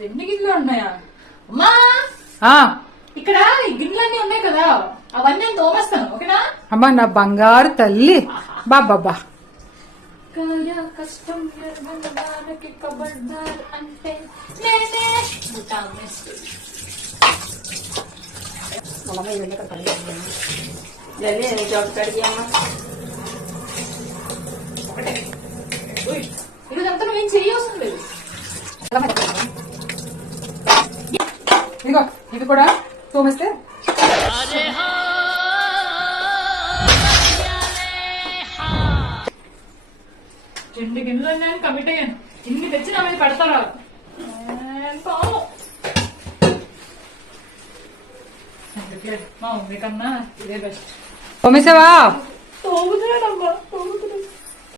రెండు గిన్నెలు ఉన్నాయా అమ్మా? ఇక్కడ ఈ గిన్నెలన్నీ ఉన్నాయి కదా, అవన్నీ నేను తోమేస్తాను, ఓకేనా? అమ్మా నా బంగారు తల్లి. బాబా కష్టం అంటే నేనే ఇదంతా నువ్వేం చెయ్యవసరం లేదు. ఇదిగో ఇది కూడా తోమిస్తే రెండు గిన్నెలు ఉన్నాయని కమిట్ అయ్యాను. ఇన్ని తెచ్చి నా మీద పెడతారా? మా మమ్మీ కన్నా ఇదే బెస్ట్. తోమేసావా? తోగుతున్నాడమ్మా, తోగుతున్నాడు.